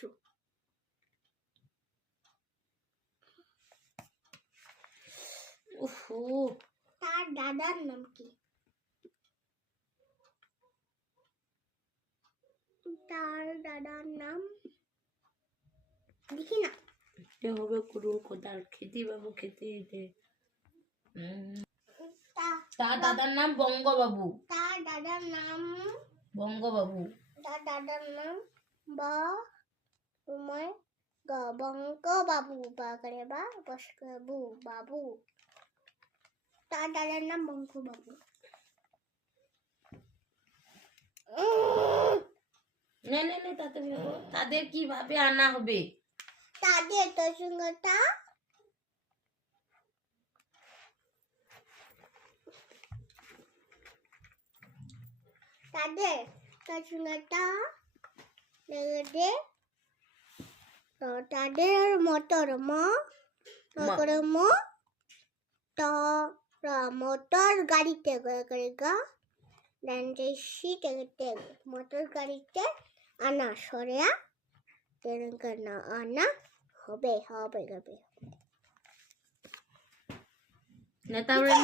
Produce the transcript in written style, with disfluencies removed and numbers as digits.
কিছু। উফু, তার দাদার নাম কি? তার দাদার নাম দেখি না। এ হবে কুরু কোদাল খেতে বাবু খেতে দে। তার দাদার নাম বঙ্গবাবু। তার দাদার নাম বঙ্গবাবু। তার দাদার নাম বা তোমার বঙ্গবাবু বাগরে বা বসকবাবু বাবু। তার দাদার নাম বঙ্গবাবু। না না না, তাদের কিভাবে আনা হবে? তাদের তোর সঙ্গেটা তাদের তোর সঙ্গেটা লেগে তাদের মোটর করে মোটর গাড়িতে করে গা মোটর গাড়িতে আনা সরেয়া না আনা হবে না তাহলে